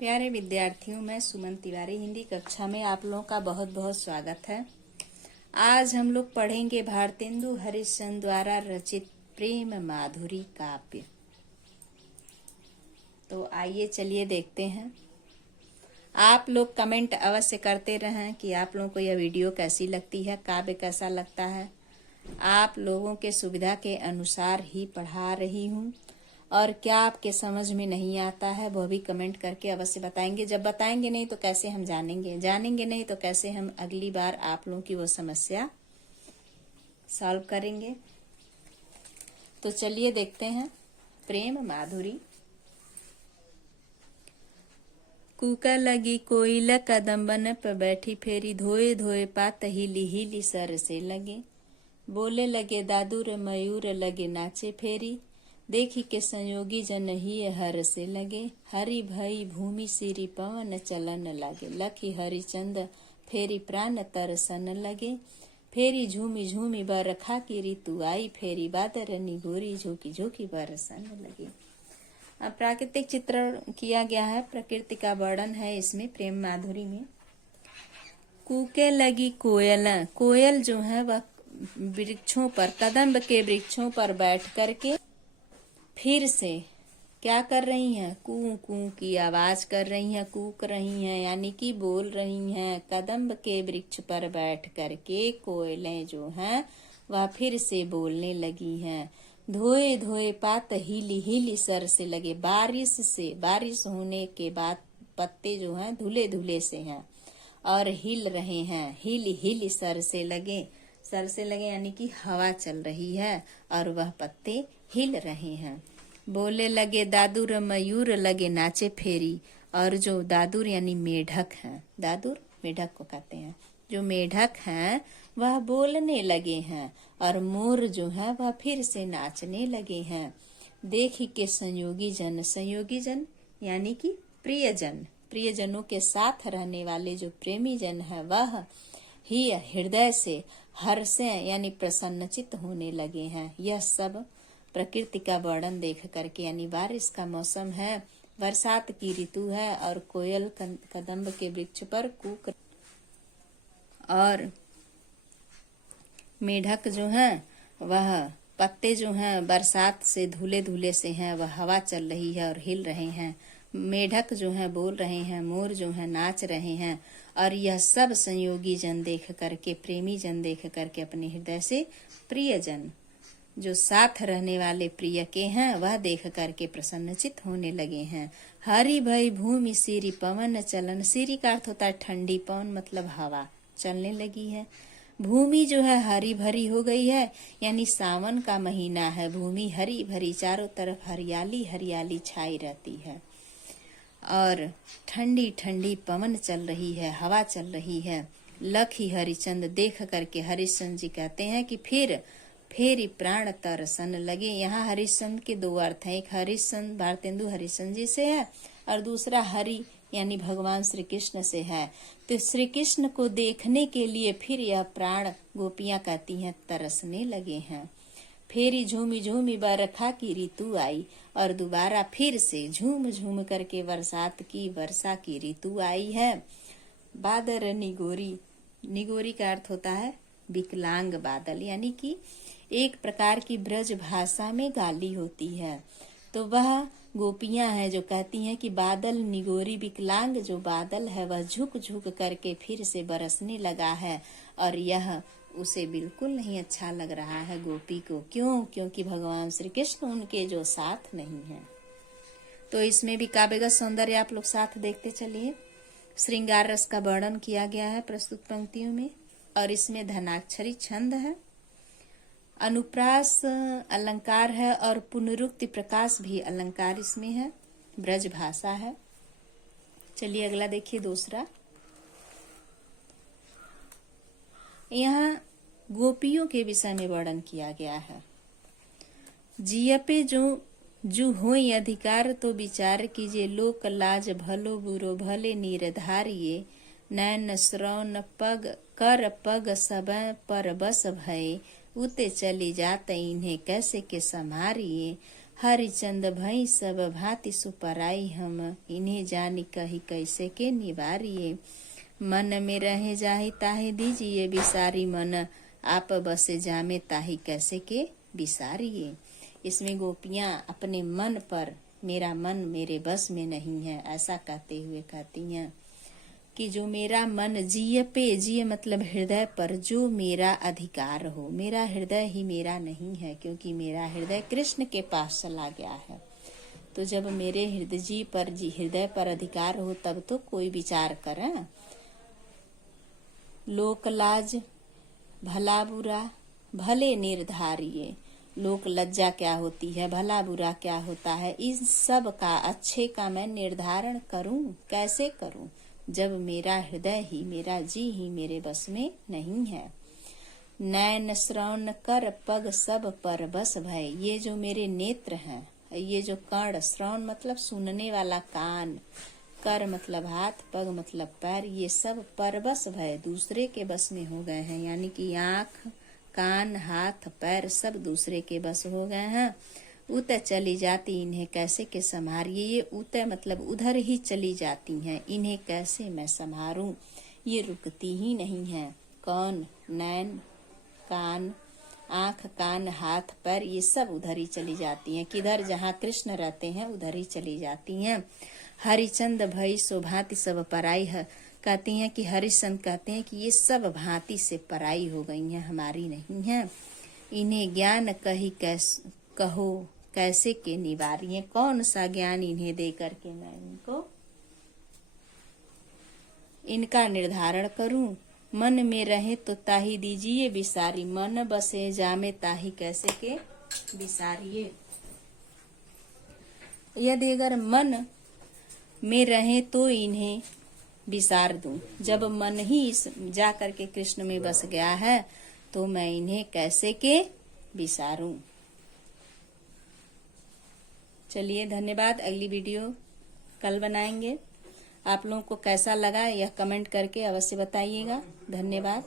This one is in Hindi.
प्यारे विद्यार्थियों, मैं सुमन तिवारी हिंदी कक्षा में आप लोगों का बहुत बहुत स्वागत है। आज हम लोग पढ़ेंगे भारतेंदु हरिश्चंद्र द्वारा रचित प्रेम माधुरी काव्य। तो आइए चलिए देखते हैं। आप लोग कमेंट अवश्य करते रहें कि आप लोगों को यह वीडियो कैसी लगती है, काव्य कैसा लगता है। आप लोगों के सुविधा के अनुसार ही पढ़ा रही हूँ और क्या आपके समझ में नहीं आता है वह भी कमेंट करके अवश्य बताएंगे। जब बताएंगे नहीं तो कैसे हम जानेंगे नहीं तो कैसे हम अगली बार आप लोगों की वो समस्या सॉल्व करेंगे। तो चलिए देखते हैं प्रेम माधुरी। कूका लगी कोयला कदम बन पर बैठी फेरी, धोए धोए पात हिली हिली सर से लगे। बोले लगे दादुर मयूर लगे नाचे फेरी, देखी के संयोगी जन ही हर से लगे। हरि भई भूमि सिरी पवन चलन लगे, लखी हरिचंद फेरी प्राण तरसन लगे। फेरी झूमी झूमी बरखा की ऋतु आई, फेरी बादर निगोरी झोंकी झोंकी बरसन लगे। अब प्राकृतिक चित्रण किया गया है, प्रकृति का वर्णन है इसमें प्रेम माधुरी में। कूके लगी कोयल, कोयल जो है वह वृक्षों पर, कदम्ब के वृक्षों पर बैठ करके फिर से क्या कर रही हैं, कू कू की आवाज कर रही हैं, कूक रही हैं, यानी कि बोल रही हैं। कदम्ब के वृक्ष पर बैठ करके कोयलें जो हैं वह फिर से बोलने लगी हैं। धोए धोए पात हिली हिली सर से लगे, बारिश होने के बाद पत्ते जो हैं धुले धुले से हैं और हिल रहे हैं। हिली हिली सर से लगे यानी कि हवा चल रही है और वह पत्ते हिल रहे हैं। बोले लगे दादुर मयूर लगे नाचे फेरी, और जो दादुर यानी मेढक हैं, दादुर मेढक को कहते हैं, जो मेढक हैं वह बोलने लगे हैं और मोर जो है वह फिर से नाचने लगे हैं। देखी के संयोगी जन यानी कि प्रियजनों के साथ रहने वाले जो प्रेमी जन है वह ही हृदय से हर्षे यानी प्रसन्नचित होने लगे हैं। यह सब प्रकृति का वर्णन देख करके, यानी बारिश का मौसम है, बरसात की ऋतु है और कोयल कदम्ब के वृक्ष पर कूक, और मेढक जो है वह पत्ते जो हैं बरसात से धुले धुले से हैं, वह हवा चल रही है और हिल रहे हैं। मेढक जो है बोल रहे हैं, मोर जो है नाच रहे हैं, और यह सब संयोगी जन देख करके, प्रेमी जन देख करके अपने हृदय से प्रियजन जो साथ रहने वाले प्रिय के हैं वह देख करके प्रसन्नचित होने लगे हैं। हरि भई भूमि सिरी पवन चलन, सिरी का अर्थ होता है ठंडी, पवन मतलब हवा चलने लगी है। भूमि जो है हरी भरी हो गई है, यानी सावन का महीना है, भूमि हरी भरी, चारों तरफ हरियाली हरियाली छाई रहती है और ठंडी ठंडी पवन चल रही है, हवा चल रही है। लखी हरिचंद देख करके हरिश्चंद्र जी कहते हैं कि फेरी प्राण तरसन लगे। यहाँ हरिश्चंद्र के दो अर्थ हैं, एक हरिश्चंद्र भारतेंदु हरिश्चंद्र जी से है और दूसरा हरि यानी भगवान श्री कृष्ण से है। तो श्री कृष्ण को देखने के लिए फिर यह प्राण गोपियां कहती हैं तरसने लगे हैं। फेरी झूमी झूमी बरखा की ऋतु आई, और दोबारा फिर से झूम झूम करके वर्षा की ऋतु आई है। बादर निगोरी का अर्थ होता है विकलांग बादल, यानी कि एक प्रकार की ब्रज भाषा में गाली होती है। तो वह गोपियां हैं जो कहती हैं कि बादल निगोरी, विकलांग जो बादल है वह झुक झुक करके फिर से बरसने लगा है, और यह उसे बिल्कुल नहीं अच्छा लग रहा है गोपी को। क्योंकि भगवान श्री कृष्ण उनके जो साथ नहीं है। तो इसमें भी काव्यगत सौंदर्य आप लोग साथ देखते चलिए। श्रृंगार रस का वर्णन किया गया है प्रस्तुत पंक्तियों में, और इसमें धनाक्षरी छंद है, अनुप्रास अलंकार है और पुनरुक्ति प्रकाश भी अलंकार इसमें है, ब्रज भाषा है। चलिए अगला देखिए दूसरा। यहाँ गोपियों के विषय में वर्णन किया गया है। जियपे जो होई अधिकार तो विचार कीजिए, लोक लाज भलो बुरो भले निर्धारिये। नैन श्रवण पग सब पर बस भये, उते चली जात इन्हें कैसे के समारिये। हरिचंद भई सब भांति सुपराई हम, इन्हें जानी कही कैसे के निवारिये। मन में रहे जाहि ताहि दीजिए विसारी, मन आप बसे जामे ताहि कैसे के विसारिये। इसमें गोपियां अपने मन पर, मेरा मन मेरे बस में नहीं है, ऐसा कहते हुए कहती हैं कि जो मेरा मन जिये पे, जिये मतलब हृदय पर, जो मेरा अधिकार हो। मेरा हृदय ही मेरा नहीं है, क्योंकि मेरा हृदय कृष्ण के पास चला गया है। तो जब मेरे हृदय पर अधिकार हो तब तो कोई विचार करे। लोक लाज भला बुरा भले निर्धारिये। लोक लज्जा क्या होती है, भला बुरा क्या होता है, इन सब का, अच्छे का मैं निर्धारण करूं, कैसे करूं, जब मेरा हृदय ही, मेरा जी ही मेरे बस में नहीं है। नैन श्रवण कर पग सब पर बस भय। ये जो मेरे नेत्र हैं, ये जो कर्ण, श्रवण मतलब सुनने वाला कान, कर मतलब हाथ, पग मतलब पैर, ये सब परबस भय, दूसरे के बस में हो गए हैं। यानी कि आँख, कान, हाथ, पैर सब दूसरे के बस हो गए हैं। उत चली जाती इन्हें कैसे के संभारिये। ये उत मतलब उधर ही चली जाती हैं, इन्हें कैसे मैं संभारूं, ये रुकती ही नहीं है। कौन? नैन, कान, आँख, कान, हाथ, पैर, ये सब उधर ही चली जाती हैं। किधर? जहाँ कृष्ण रहते हैं उधर ही चली जाती हैं। हरिचंद भई सो भांति सब पराई है। कहती हैं कि हरिचंद कहते हैं कि ये सब भांति से पराई हो गई हैं, हमारी नहीं है। इन्हें ज्ञान कही कहो कैसे के निवारिये। कौन सा ज्ञान इन्हें दे करके मैं इनका निर्धारण करूं। मन में रहे तो ताही दीजिए विसारी, मन बसे जामे ताही कैसे के विसारिये। यदि अगर मन में रहे तो इन्हें विसार दूं। जब मन ही जा करके कृष्ण में बस गया है तो मैं इन्हें कैसे के विसारूं। चलिए धन्यवाद। अगली वीडियो कल बनाएंगे। आप लोगों को कैसा लगा यह कमेंट करके अवश्य बताइएगा। धन्यवाद।